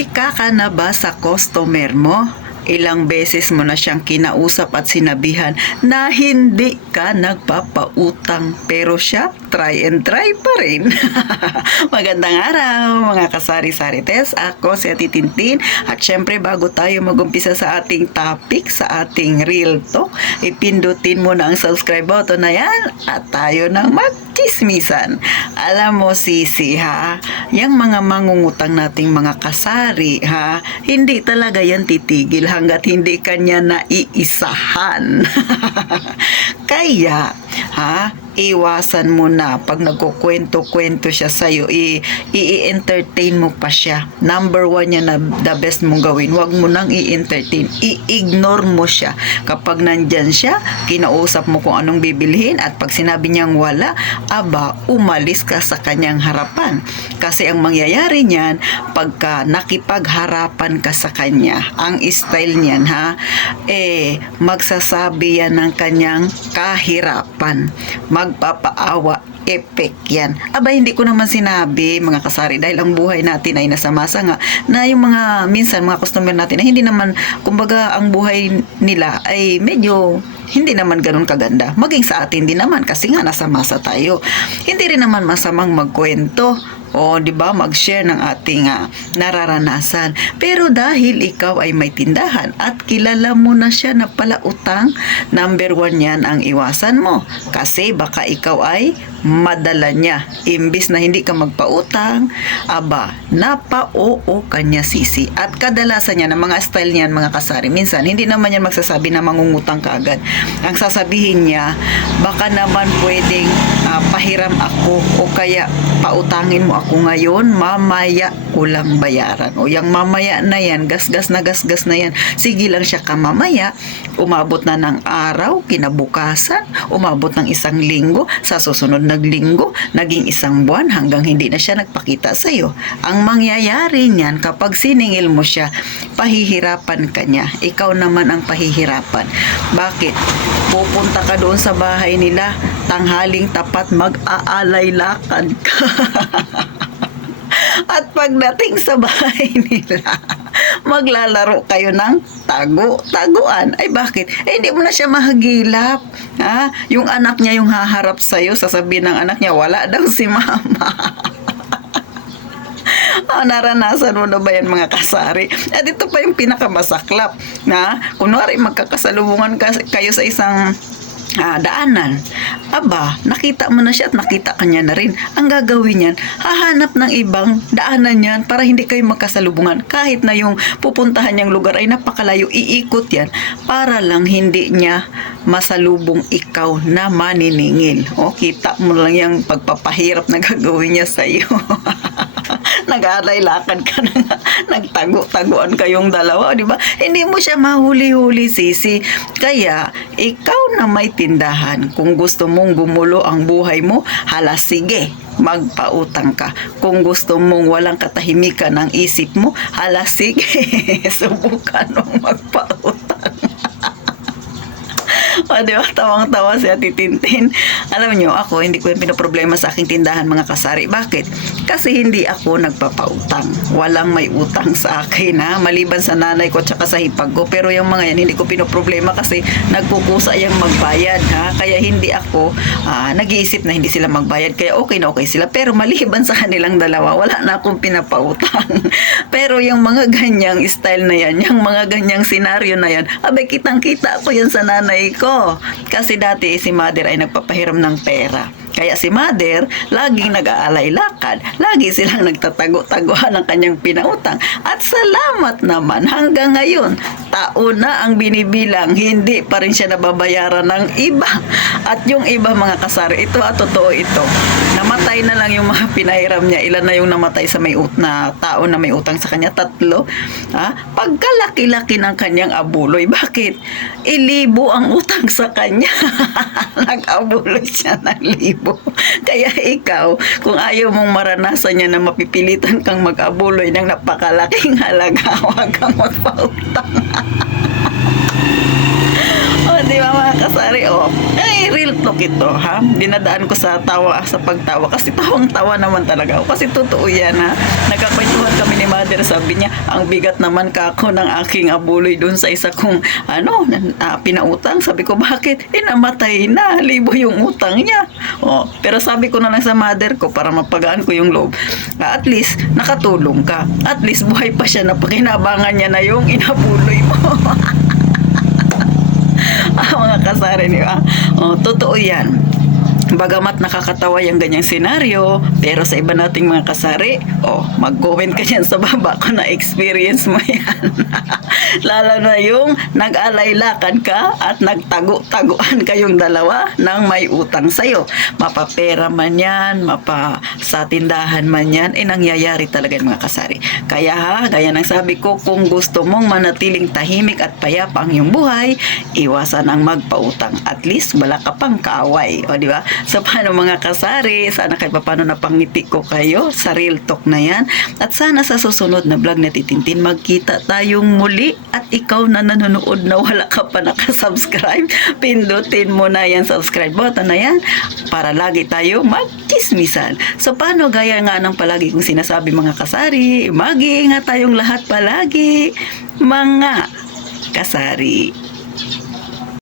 Napika ka na ba sa customer mo? Ilang beses mo na siyang kinausap at sinabihan na hindi ka nagpapautang pero siya try and try pa rin. Magandang araw mga kasari-sarites. Ako si Ate Tintin at syempre bago tayo magumpisa sa ating topic, sa ating real talk, ipindutin mo na ang subscribe button na yan at tayo nang magchismisan. Alam mo Sisi ha, yung mga mangungutang nating mga kasari ha, hindi talaga yan titigil hanggat hindi kanya naiisahan. Kaya, ha, iwasan mo na pag nagkukwento-kwento siya sa'yo, i-entertain mo pa siya. Number one yan na the best mong gawin. Huwag mo nang i-entertain. I-ignore mo siya. Kapag nandyan siya, kinausap mo kung anong bibilhin at pag sinabi niyang wala, aba, umalis ka sa kanyang harapan. Kasi ang mangyayari niyan, pagka nakipagharapan ka sa kanya, ang style niyan ha, magsasabi yan ng kanyang kahirapan. Magpapaawa effect yan. Aba, hindi ko naman sinabi mga kasari dahil ang buhay natin ay nasa masa nga na yung mga minsan mga customer natin ay hindi naman, kumbaga ang buhay nila ay medyo hindi naman ganun kaganda. Maging sa atin din naman kasi nga nasa masa tayo. Hindi rin naman masamang magkwento o di ba mag-share ng ating nararanasan. Pero dahil ikaw ay may tindahan at kilala mo na siya na pala utang, number one yan ang iwasan mo. Kasi baka ikaw ay madala niya. Imbis na hindi ka magpautang, aba, napa-oo kanya Sisi. At kadalasan niya ng mga style niyan mga kasari, minsan hindi naman yan magsasabi na mangungutang ka agad. Ang sasabihin niya, baka naman pwedeng pahiram ako o kaya pautangin mo ako ngayon, mamaya ko lang bayaran. O yung mamaya na yan, gasgas na yan. Sige lang siya ka mamaya, umabot na ng araw, kinabukasan, umabot ng isang linggo, sa susunod na linggo, naging isang buwan hanggang hindi na siya nagpakita sa'yo. Ang mangyayari niyan, kapag siningil mo siya, pahihirapan ka niya. Ikaw naman ang pahihirapan. Bakit? Pupunta ka doon sa bahay nila, tanghaling tapat, mag-aalay lakad ka. At pagdating sa bahay nila, maglalaro kayo ng taguan. Ay bakit? Hindi mo na siya mahagilap. Ha? Yung anak niya yung haharap sa'yo, sasabihin ng anak niya, wala daw si mama. Naranasan mo na ba yan mga kasari? At ito pa yung pinakamasaklap na kunwari magkakasalubungan kayo sa isang daanan. Aba, nakita mo na siya at nakita ka niya na rin. Ang gagawin niyan, hahanap ng ibang daanan niyan para hindi kayo magkasalubungan. Kahit na yung pupuntahan niyang lugar ay napakalayo, iikot yan para lang hindi niya masalubong ikaw na maniningil. O, kita mo lang yung pagpapahirap na gagawin niya sa iyo. Nag-aalay lakad ka na, nagtago-taguan kayong dalawa, di ba? Hindi mo siya mahuli-huli Sisi. Kaya ikaw na may tindahan, kung gusto mong gumulo ang buhay mo, hala sige, magpautang ka. Kung gusto mong walang katahimikan ang isip mo, hala sige, subukan mong magpautang. O, diba? Tawang-tawa si Ate Tintin. Alam nyo, ako, hindi ko yung pinoproblema sa aking tindahan, mga kasari. Bakit? Kasi hindi ako nagpapautang. Walang may utang sa akin, ha? Maliban sa nanay ko at saka sa hipag ko. Pero yung mga yan, hindi ko pinoproblema kasi nagpupusa yung magbayad, ha? Kaya hindi ako nag-iisip na hindi sila magbayad. Kaya okay na okay sila. Pero maliban sa kanilang dalawa, wala na akong pinapautang. Pero yung mga ganyang style na yan, yung mga ganyang senaryo na yan, abay, kitang-kita ko yan sa nanay ko. Kasi dati si mother ay nagpapahiram ng pera. Kaya si mother, laging nag-aalay lakad. Lagi silang nagtatago-taguhan ng kanyang pinautang. At salamat naman, hanggang ngayon, taon na ang binibilang, hindi pa rin siya nababayaran ng iba. At yung iba mga kasari, ito at totoo ito. Namatay na lang yung mga pinahiram niya. Ilan na yung namatay sa tao na may utang sa kanya? 3. Pagkalaki-laki ng kanyang abuloy. Bakit? 1,000 ang utang sa kanya. Nag-abuloy siya ng 1,000. Kaya ikaw, kung ayaw mong maranasan niya na mapipilitan kang mag-abuloy ng napakalaking halaga, huwag kang magpautang. Di ba mga kasari? Ay, real talk ito, ha? Dinadaan ko sa pagtawa kasi tawang-tawa naman talaga ako. Kasi totoo yan, ha? Nagkakwentuhan kami ni mother, sabi niya, ang bigat naman kako ng aking abuloy dun sa isa kong pinautang. Sabi ko, bakit? Namatay na, libo yung utang niya. Pero sabi ko na lang sa mother ko para mapagaan ko yung loob. At least, nakatulong ka. At least, buhay pa siya na pakinabangan niya na yung inabuloy mo. Mga kasari niyo. Totoo yan. Bagamat nakakatawa yung ganyang senaryo, pero sa iba nating mga kasari, mag-comment ka dyan sa baba kung na-experience mo yan. Lalo na yung nag-alaylakan ka at nagtago-taguan kayong dalawa ng may utang sa'yo. Mapapera man yan, sa tindahan man yan, nangyayari talaga yung mga kasari. Kaya gaya ng sabi ko, kung gusto mong manatiling tahimik at payapa ang iyong buhay, iwasan ang magpautang. At least wala ka pang kaaway. Di ba? So, paano mga kasari? Sana kahit paano napangiti ko kayo sa Real Talk na yan. At sana sa susunod na vlog na Titintin, magkita tayong muli. At ikaw na nanonood na wala ka pa nakasubscribe, pindutin mo na yan, subscribe button na yan, para lagi tayo magchismisan. So, paano gaya nga ng palagi kong sinasabi mga kasari, mag-iingat tayong lahat palagi, mga kasari.